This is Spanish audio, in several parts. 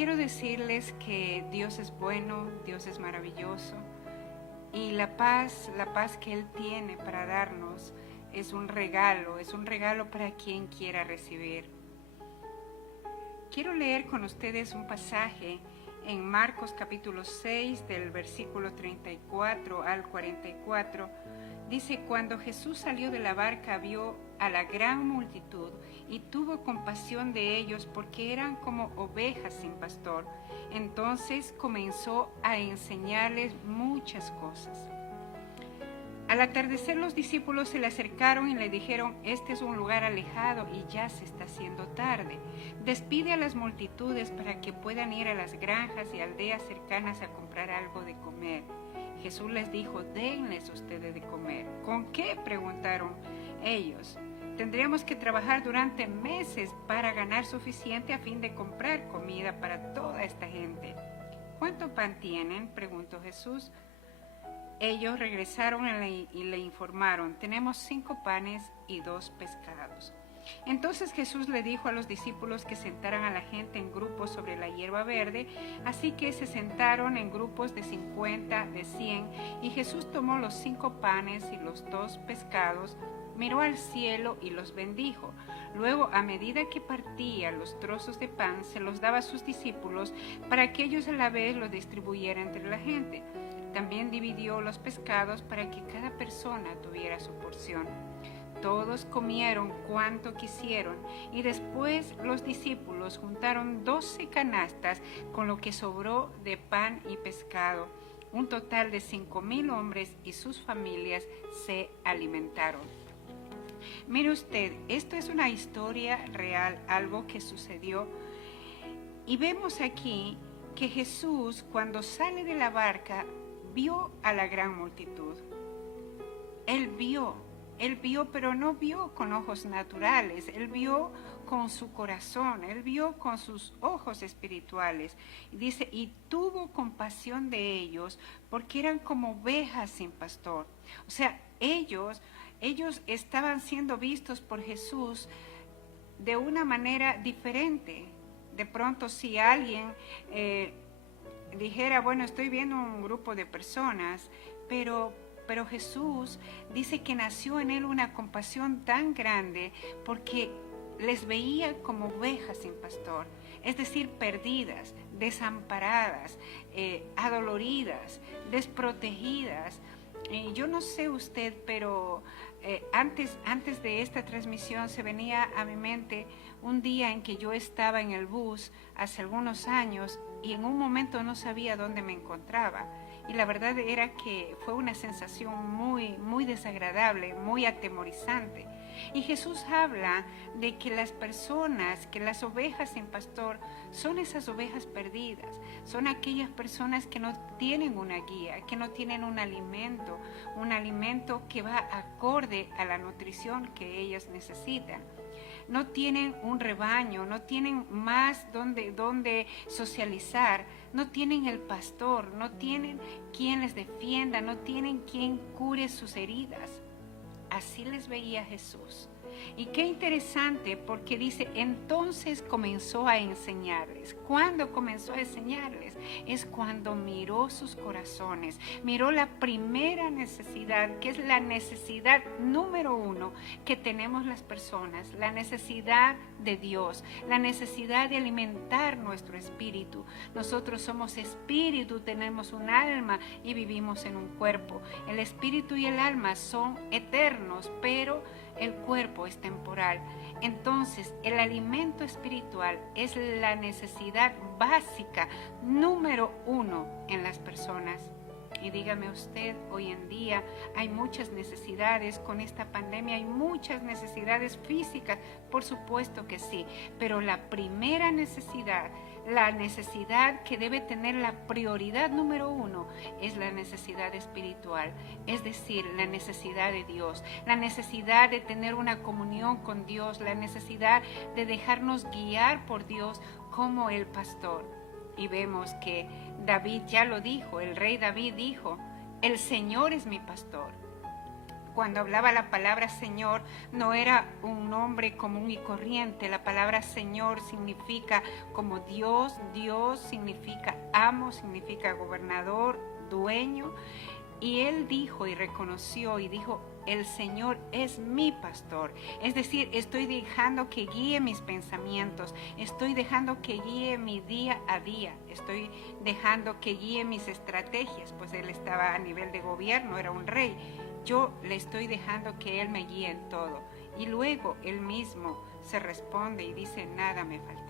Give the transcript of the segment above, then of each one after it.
quiero decirles que Dios es bueno, Dios es maravilloso y la paz que Él tiene para darnos es un regalo para quien quiera recibir. Quiero leer con ustedes un pasaje en Marcos capítulo 6 del versículo 34 al 44. Dice: cuando Jesús salió de la barca vio a la gran multitud y tuvo compasión de ellos porque eran como ovejas sin pastor. Entonces comenzó a enseñarles muchas cosas. Al atardecer los discípulos se le acercaron y le dijeron: este es un lugar alejado y ya se está haciendo tarde. Despide a las multitudes para que puedan ir a las granjas y aldeas cercanas a comprar algo de comer. Jesús les dijo: denles ustedes de comer. ¿Con qué?, preguntaron ellos. Tendríamos que trabajar durante meses para ganar suficiente a fin de comprar comida para toda esta gente. ¿Cuánto pan tienen?, preguntó Jesús. Ellos regresaron y le informaron: tenemos 5 panes y 2 pescados. Entonces Jesús le dijo a los discípulos que sentaran a la gente en grupos sobre la hierba verde, así que se sentaron en grupos de 50, de 100, y Jesús tomó los 5 panes y los 2 pescados, miró al cielo y los bendijo. Luego, a medida que partía los trozos de pan, se los daba a sus discípulos para que ellos a la vez los distribuyeran entre la gente. También dividió los pescados para que cada persona tuviera su porción. Todos comieron cuanto quisieron y después los discípulos juntaron 12 canastas con lo que sobró de pan y pescado. Un total de 5,000 hombres y sus familias se alimentaron. Mire usted, esto es una historia real, algo que sucedió. Y vemos aquí que Jesús, cuando sale de la barca, vio a la gran multitud. Él vio, pero no vio con ojos naturales. Él vio con su corazón, él vio con sus ojos espirituales. Y dice: y tuvo compasión de ellos porque eran como ovejas sin pastor. O sea, ellos estaban siendo vistos por Jesús de una manera diferente. De pronto, si alguien dijera: bueno, estoy viendo un grupo de personas, pero Jesús dice que nació en él una compasión tan grande porque les veía como ovejas sin pastor, es decir, perdidas, desamparadas, adoloridas, desprotegidas. Yo no sé usted, pero antes de esta transmisión se venía a mi mente un día en que yo estaba en el bus hace algunos años y en un momento no sabía dónde me encontraba. Y la verdad era que fue una sensación muy, muy desagradable, muy atemorizante. Y Jesús habla de que las personas, que las ovejas sin pastor, son esas ovejas perdidas, son aquellas personas que no tienen una guía, que no tienen un alimento que va acorde a la nutrición que ellas necesitan. No tienen un rebaño, no tienen más donde socializar, no tienen el pastor, no tienen quien les defienda, no tienen quien cure sus heridas. Así les veía Jesús. Y qué interesante, porque dice: entonces comenzó a enseñarles. ¿Cuándo comenzó a enseñarles? Es cuando miró sus corazones, miró la primera necesidad, que es la necesidad número 1 que tenemos las personas, la necesidad de Dios, la necesidad de alimentar nuestro espíritu. Nosotros somos espíritu, tenemos un alma y vivimos en un cuerpo. El espíritu y el alma son eternos, pero el cuerpo es temporal. Entonces, el alimento espiritual es la necesidad básica número 1 en las personas. Y dígame usted, hoy en día hay muchas necesidades, con esta pandemia hay muchas necesidades físicas, por supuesto que sí, pero la primera necesidad, la necesidad que debe tener la prioridad número 1 es la necesidad espiritual, es decir, la necesidad de Dios, la necesidad de tener una comunión con Dios, la necesidad de dejarnos guiar por Dios como el pastor. Y vemos que David ya lo dijo, el rey David dijo: el Señor es mi pastor. Cuando hablaba la palabra Señor, no era un nombre común y corriente. La palabra Señor significa como Dios, Dios significa amo, significa gobernador, dueño. Y él dijo y reconoció y dijo, el Señor es mi pastor. Es decir, estoy dejando que guíe mis pensamientos, estoy dejando que guíe mi día a día, estoy dejando que guíe mis estrategias, pues él estaba a nivel de gobierno, era un rey. Yo le estoy dejando que él me guíe en todo. Y luego él mismo se responde y dice, nada me faltará.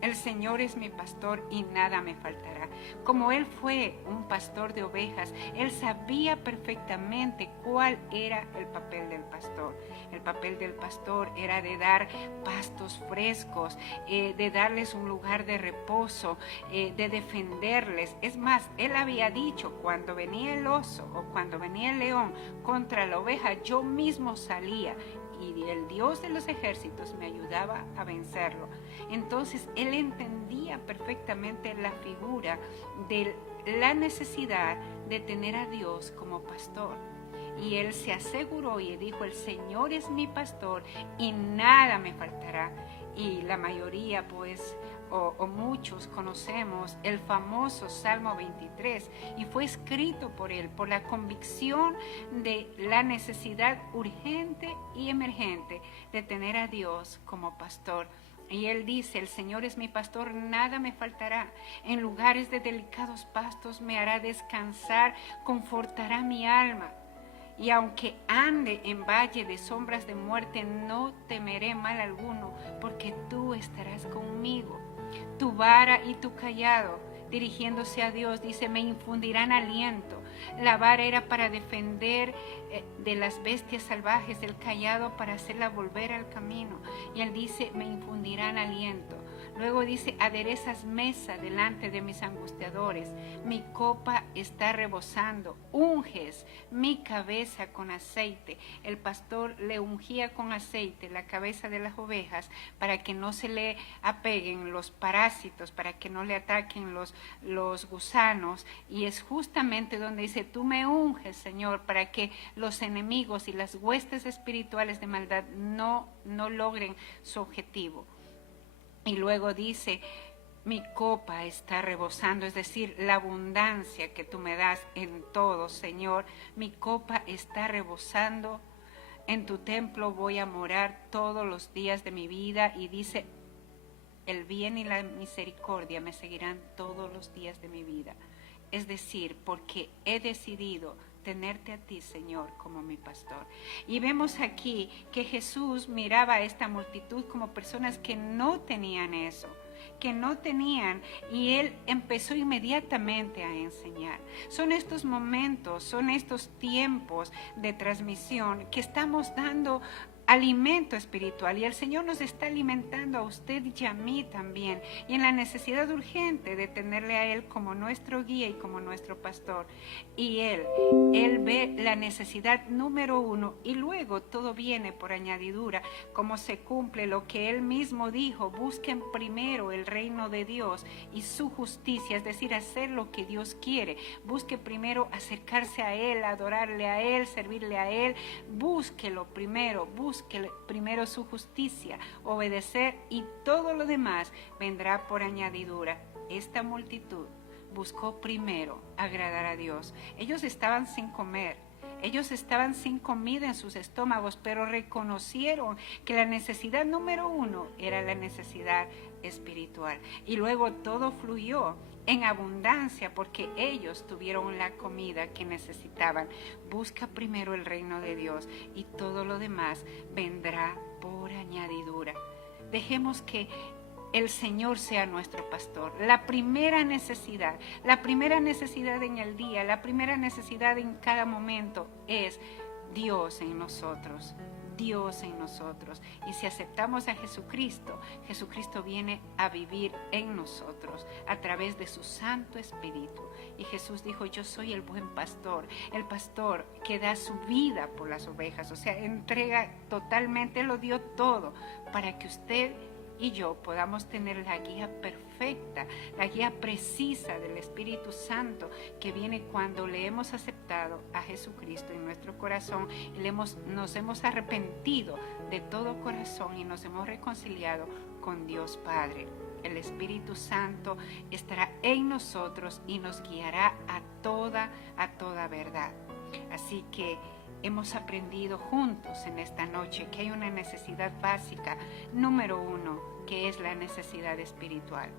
El Señor es mi pastor y nada me faltará. Como él fue un pastor de ovejas, él sabía perfectamente cuál era el papel del pastor. El papel del pastor era de dar pastos frescos, de darles un lugar de reposo, de defenderles. Es más, él había dicho, cuando venía el oso o cuando venía el león contra la oveja, yo mismo salía y el Dios de los ejércitos me ayudaba a vencerlo. Entonces él entendía perfectamente la figura de la necesidad de tener a Dios como pastor. Y él se aseguró y dijo, el Señor es mi pastor y nada me faltará. Y la mayoría pues o muchos conocemos el famoso Salmo 23 y fue escrito por él, por la convicción de la necesidad urgente y emergente de tener a Dios como pastor. Y él dice, el Señor es mi pastor, nada me faltará. En lugares de delicados pastos me hará descansar, confortará mi alma. Y aunque ande en valle de sombras de muerte, no temeré mal alguno, porque tú estarás conmigo. Tu vara y tu cayado, dirigiéndose a Dios, dice, me infundirán aliento. La vara era para defender de las bestias salvajes, el cayado para hacerla volver al camino. Y él dice, me infundirán aliento. Luego dice, aderezas mesa delante de mis angustiadores, mi copa está rebosando, unges mi cabeza con aceite. El pastor le ungía con aceite la cabeza de las ovejas para que no se le apeguen los parásitos, para que no le ataquen los gusanos. Y es justamente donde dice, tú me unges, Señor, para que los enemigos y las huestes espirituales de maldad no logren su objetivo. Y luego dice, mi copa está rebosando, es decir, la abundancia que tú me das en todo, Señor. Mi copa está rebosando, en tu templo voy a morar todos los días de mi vida. Y dice, el bien y la misericordia me seguirán todos los días de mi vida. Es decir, porque he decidido tenerte a ti, Señor, como mi pastor. Y vemos aquí que Jesús miraba a esta multitud como personas que no tenían eso, que no tenían, y él empezó inmediatamente a enseñar. Son estos momentos, son estos tiempos de transmisión que estamos dando alimento espiritual, y el Señor nos está alimentando a usted y a mí también, y en la necesidad urgente de tenerle a Él como nuestro guía y como nuestro pastor. Y Él ve la necesidad número uno, y luego todo viene por añadidura, como se cumple lo que Él mismo dijo: busquen primero el reino de Dios y su justicia, es decir, hacer lo que Dios quiere. Busque primero acercarse a Él, adorarle a Él, servirle a Él. Búsquelo primero, busque primero su justicia, obedecer, y todo lo demás vendrá por añadidura. Esta multitud buscó primero agradar a Dios. Ellos estaban sin comer, ellos estaban sin comida en sus estómagos, pero reconocieron que la necesidad número uno era la necesidad espiritual. Y luego todo fluyó en abundancia porque ellos tuvieron la comida que necesitaban. Busca primero el reino de Dios y todo lo demás vendrá por añadidura. Dejemos que el Señor sea nuestro pastor. La primera necesidad en el día, la primera necesidad en cada momento es Dios en nosotros. Dios en nosotros. Y si aceptamos a Jesucristo, Jesucristo viene a vivir en nosotros a través de su Santo Espíritu. Y Jesús dijo: yo soy el buen pastor, el pastor que da su vida por las ovejas, o sea, entrega totalmente, lo dio todo para que usted y yo podamos tener la guía perfecta, la guía precisa del Espíritu Santo que viene cuando le hemos aceptado a Jesucristo en nuestro corazón y nos hemos arrepentido de todo corazón y nos hemos reconciliado con Dios Padre. El Espíritu Santo estará en nosotros y nos guiará a toda verdad. Así que hemos aprendido juntos en esta noche que hay una necesidad básica, número 1, que es la necesidad espiritual.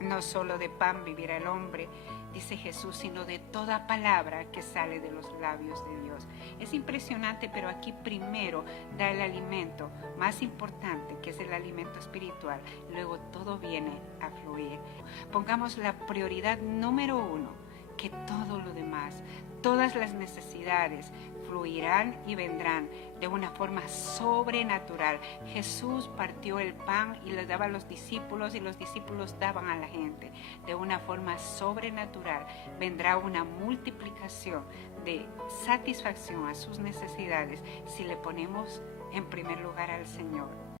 No solo de pan vivirá el hombre, dice Jesús, sino de toda palabra que sale de los labios de Dios. Es impresionante, pero aquí primero da el alimento más importante, que es el alimento espiritual. Luego todo viene a fluir. Pongamos la prioridad número 1, que todo lo demás, todas las necesidades fluirán y vendrán de una forma sobrenatural. Jesús partió el pan y le daba a los discípulos y los discípulos daban a la gente. De una forma sobrenatural vendrá una multiplicación de satisfacción a sus necesidades si le ponemos en primer lugar al Señor.